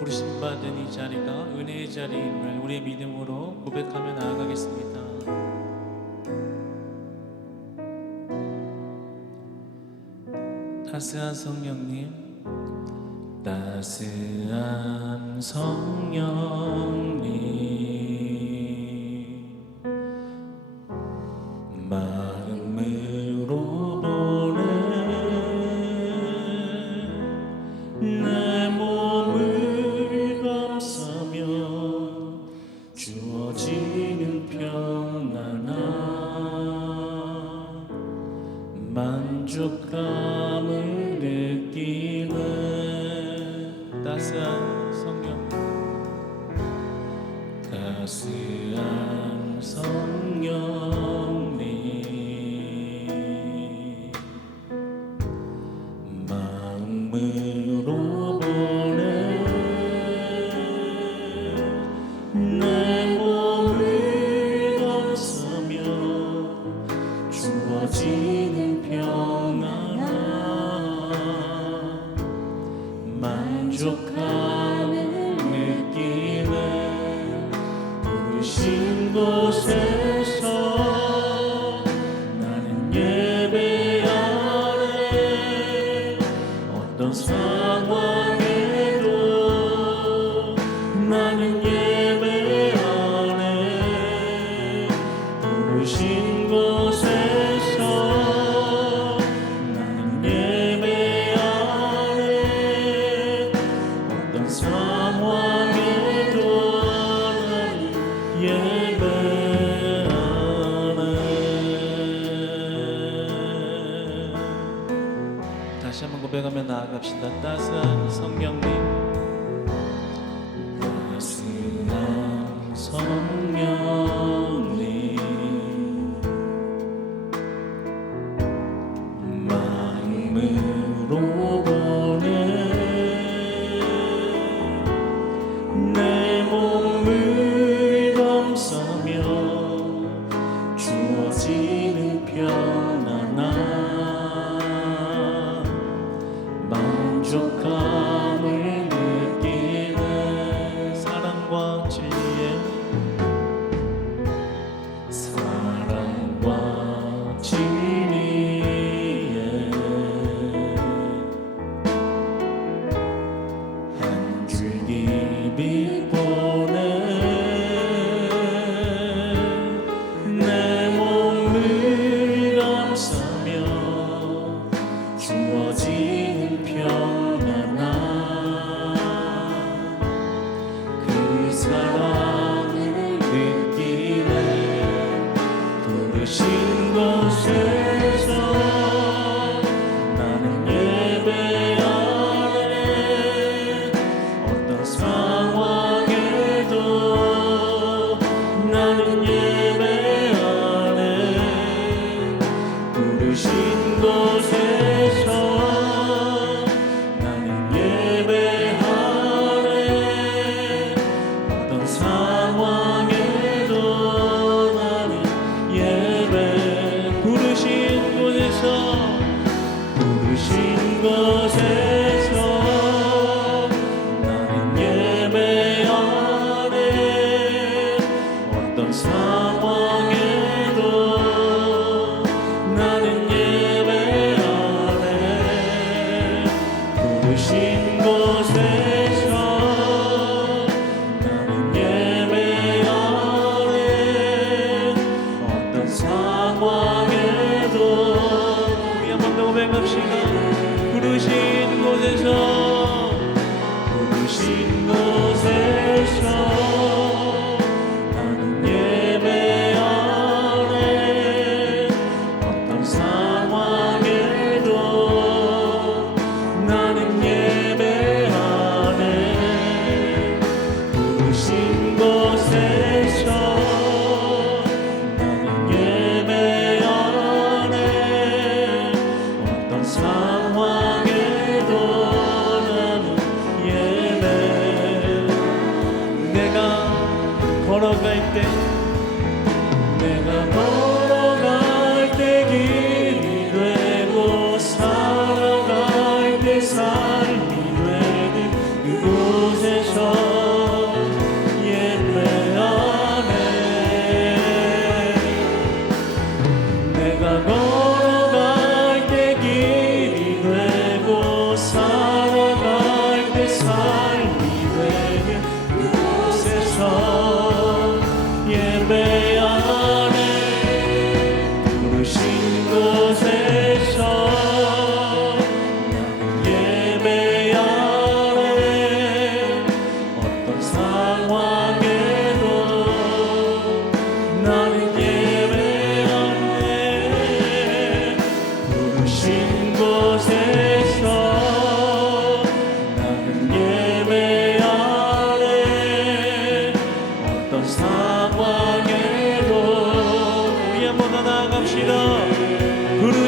부르심 받은 이 자리가 은혜의 자리임을 우리의 믿음으로 고백하며 나아가겠습니다. 따스한 성령님 따스한 성령님 만족감을 느끼는 따스한 성령. 따스한 성령. 부르신 곳에서 부르신 곳에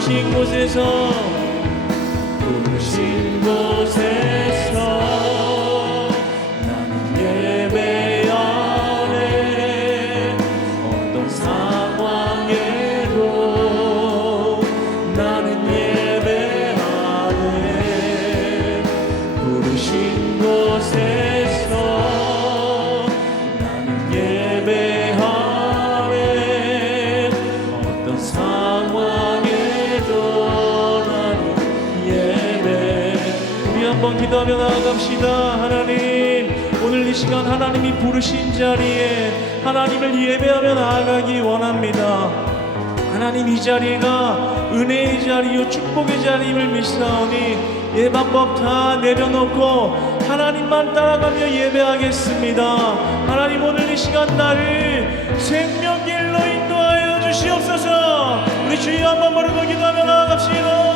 부르신 곳에서 부르신 곳에서 기도하며 나아갑시다 하나님. 오늘 이 시간 하나님이 부르신 자리에 하나님을 예배하며 나아가기 원합니다. 하나님 이 자리가 은혜의 자리요 축복의 자리임을 믿사오니 예방법 다 내려놓고 하나님만 따라가며 예배하겠습니다. 하나님 오늘 이 시간 나를 생명길로 인도하여 주시옵소서. 우리 주여 한번 부르고 기도하며 나아갑시다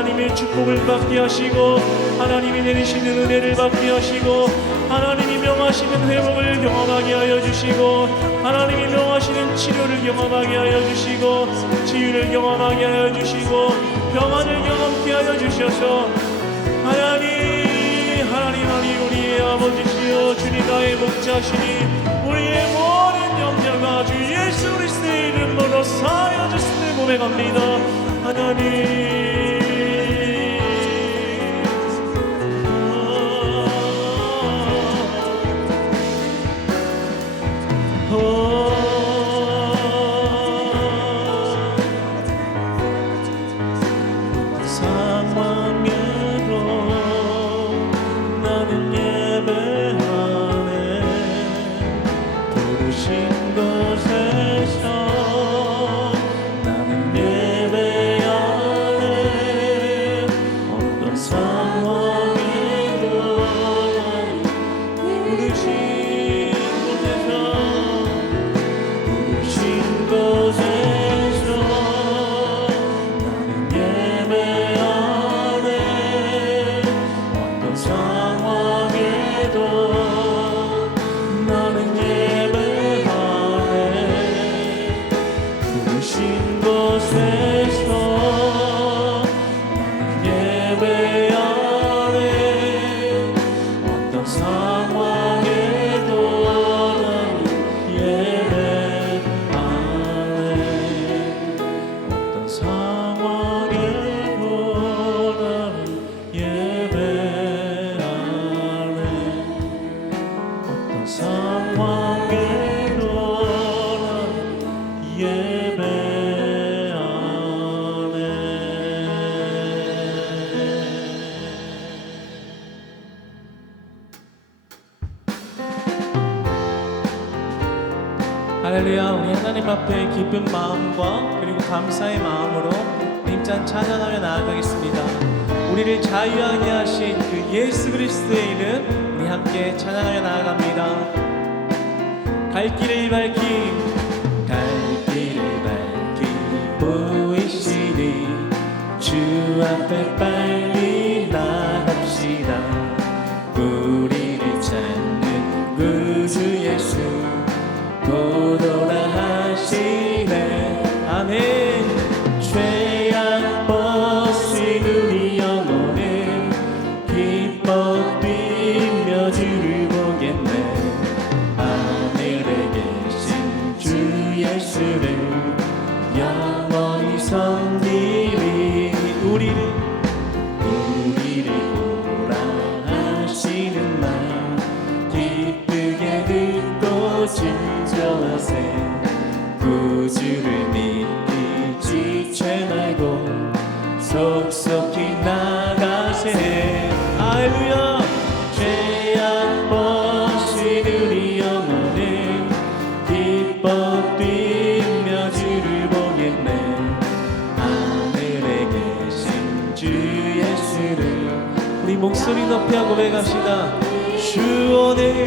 하나님의 축복을 받게 하시고 하나님이 내리시는 은혜를 받게 하시고 하나님이 명하시는 회복을 경험하게 하여 주시고 하나님이 명하시는 치료를 경험하게 하여 주시고 치유를 경험하게 하여 주시고 평안을 경험케 하여 주셔서 하나님 하나님 하나님 우리의 아버지시여 주님 나의 목자시니 우리의 모든 영자가 주 예수 그리스도의 이름으로 사여 주시는 고백합니다. 하나님 할렐루야. 우리 하나님 앞에 기쁜 마음과 그리고 감사의 마음으로 힘찬 찬양하며 나아가겠습니다. 우리를 자유하게 하신 그 예수 그리스도의 이름 우리 함께 찬양하며 나아갑니다. 갈 길을 밝히 갈 길을 밝히 보이시니 주 앞에 빨리 하시네 아멘 목소리 높여 고백합시다. 주 오늘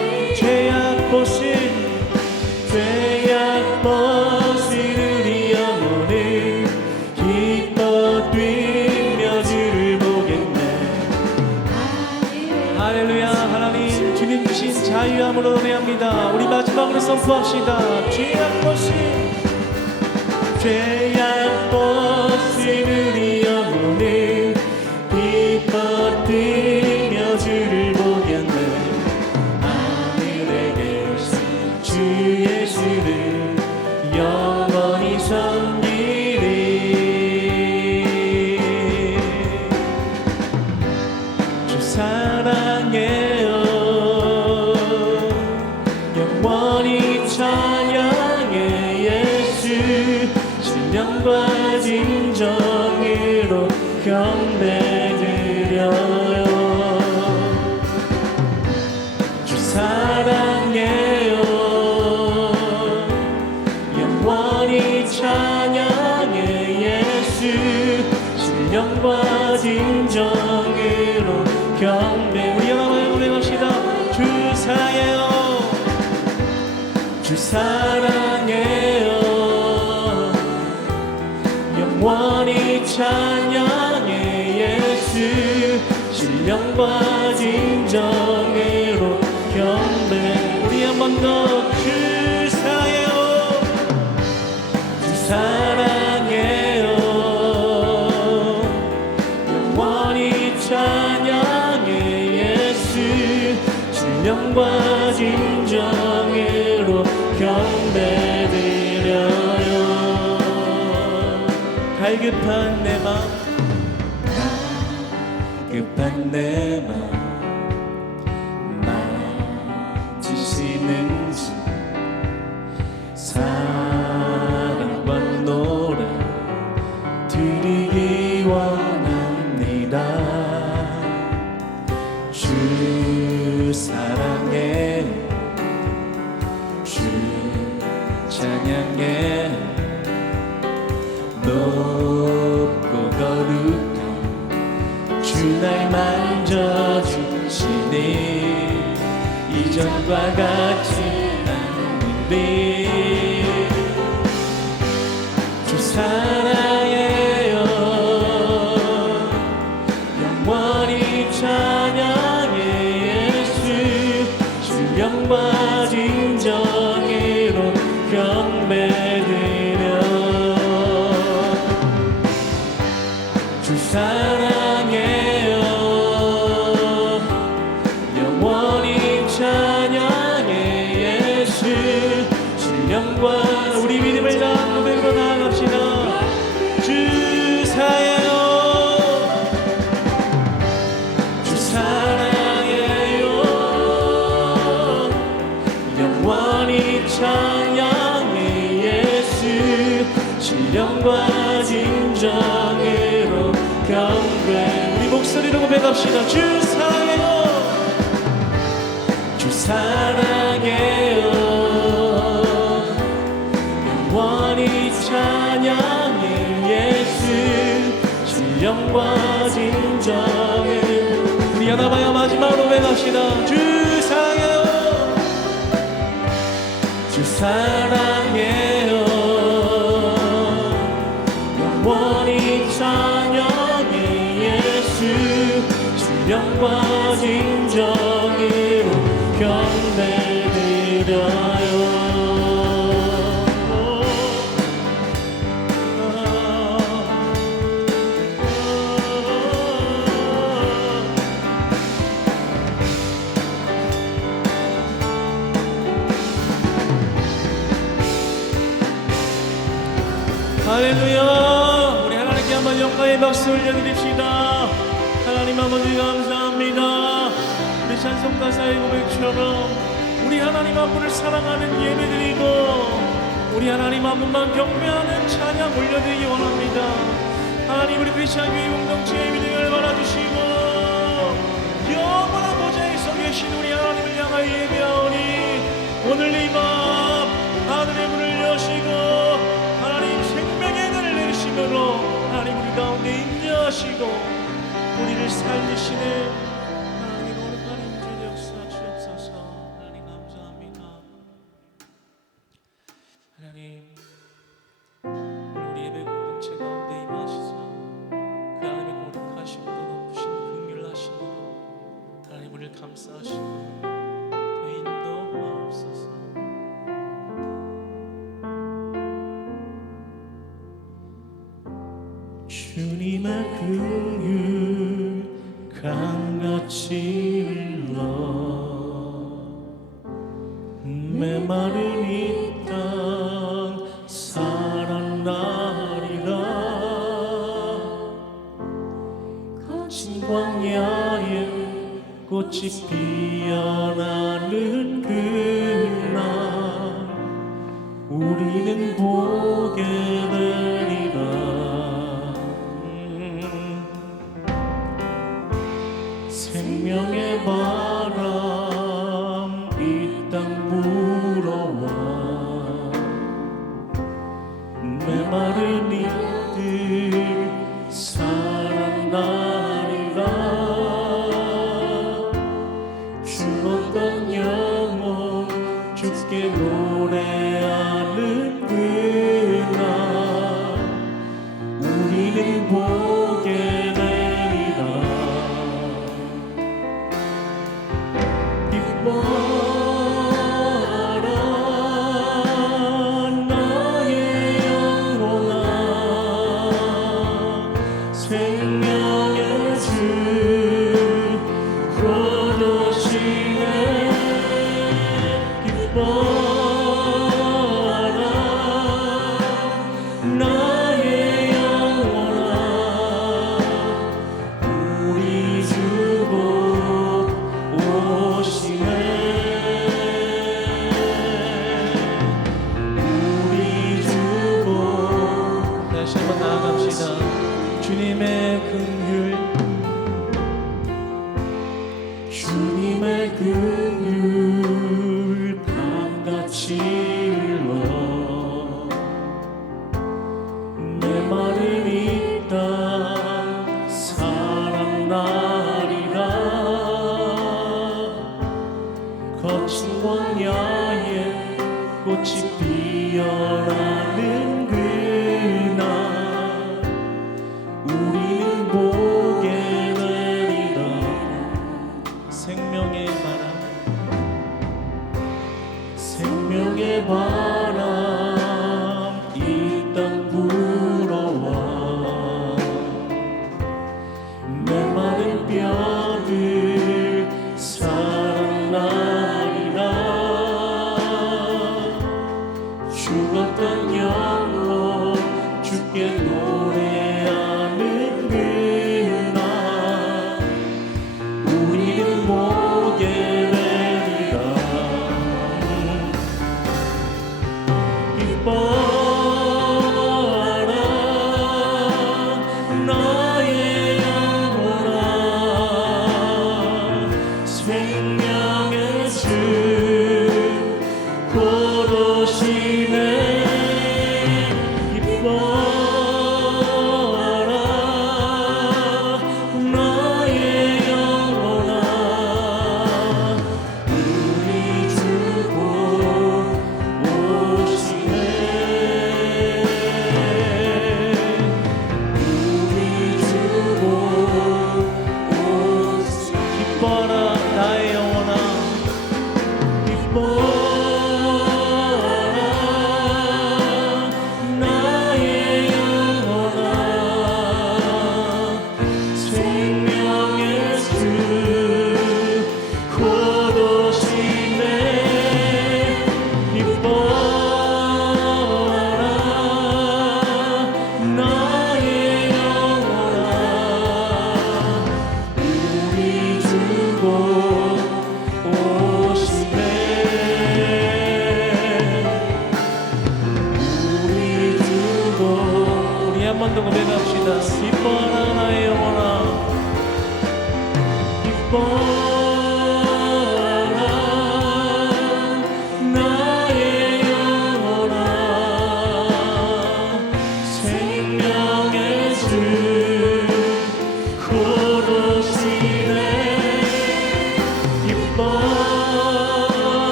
선포합시다. 귀한 것이 경배 우리 영광을 고백합시다. 주 사랑해요. 주 사랑해요. 영원히 찬양해 예수. 신령과 진정으로 경배. 우리 한 번 더 주 사랑해요. 주 사랑 갈급한 내 마음. bagat 기도합시다. 주 사랑해요. 주 사랑해요. 영원히 찬양해. 예수 신령과 진정해. 우리 하나봐요. 마지막으로 외갑시다. 주 사랑해요. 주 사랑해요. 한번 영광의 박수 올려드립시다. 하나님 아버지 감사합니다. 우리 찬송 가사의 고백처럼 우리 하나님 한 분을 사랑하는 예배드리고 우리 하나님 한 분만 경배하는 찬양 올려드리기 원합니다. 하나님 우리 크리스찬 교회 공동체의 믿음을 받아주시고 영원한 보좌에 서 계신 우리 하나님을 향하여 예배하오니 오늘 이밤 하늘의 문을 여시고 내리심으로 하나님 우리 가운데 임재하시고 우리를 살리시는 주님의 긍휼 강같이 흘러 메마른 이 땅 살아나리라 거친 광야에 꽃이 피어나는 그날 우리는 보 기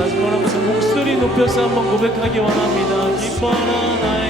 마지막으로 목소리 높여서 한번 고백하기 원합니다. 기뻐라 나의